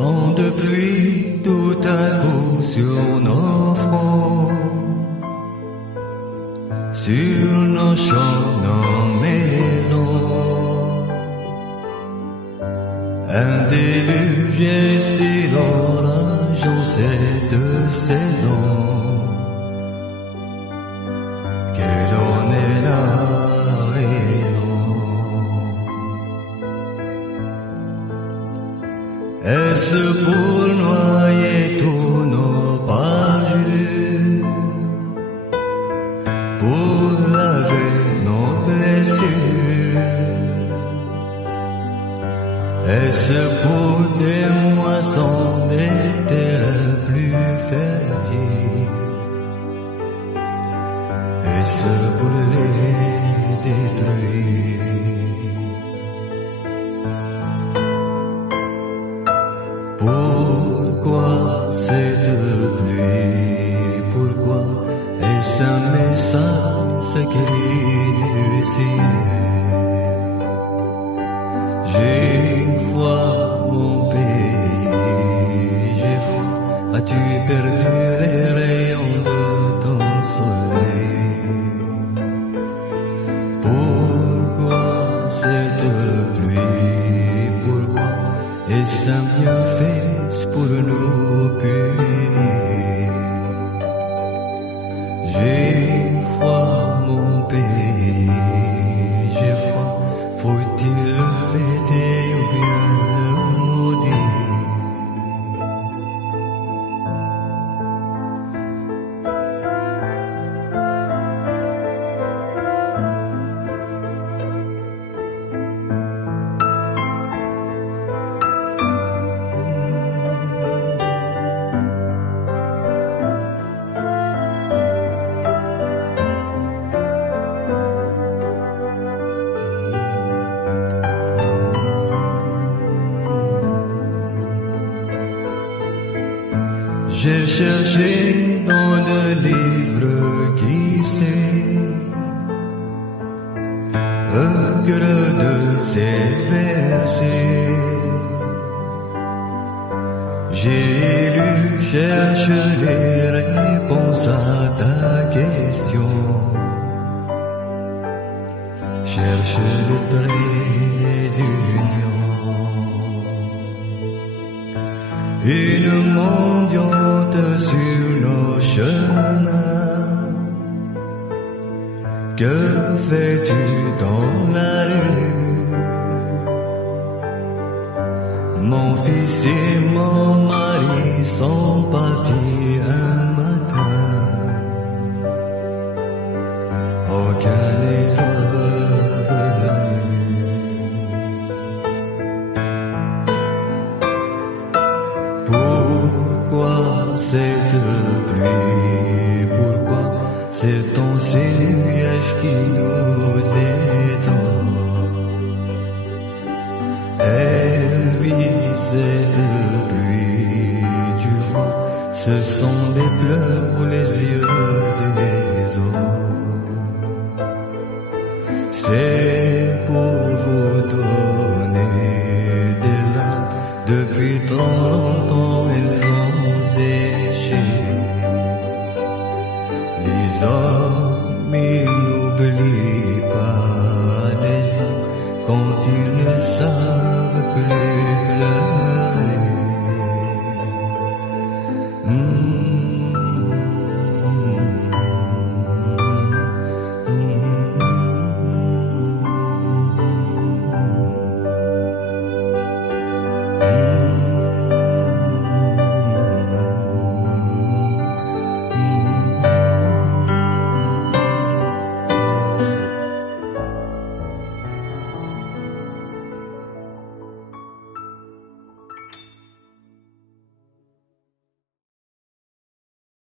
Tant de pluie tout à coup sur nos fronts, sur nos champs, nos maisons. Un déluge et si l'orage en cette saison. Quelle en est la raison? Est-ce pour noyer tous nos parjures, pour laver nos blessures? Est-ce pour des moissons des terres plus fertiles? Est-ce pour les détruire? Pourquoi cette pluie? Pourquoi est-ce un message secret du ciel? J'ai foi, mon pays, j'ai foi. As-tu perdu les rayons de ton soleil? Pourquoi cette pluie? Pourquoi est-ce un bienfait pour nous punir? J'ai foi, mon pays, j'ai foi. Faut-il le fêter ou bien le maudire? J'ai cherché dans le livre qui sait regret de ces versets. J'ai lu, cherche les réponses à ta question. Cherche le trait d'union. Une mendiante sur nos chemins. Que fais-tu dans la rue? Mon fils et mon mari sont partis un matin. Aucun n'est revenu. Pourquoi cette pluie? Pourquoi c'est ton nuage qui nous étend? Elle vit cette pluie, tu vois, ce sont des pleurs pour les yeux des autres. C'est pour vous donner des larmes. Depuis trop longtemps elles ont séché. Les hommes, ils n'oublient pas les hommes quand ils ne savent plus leur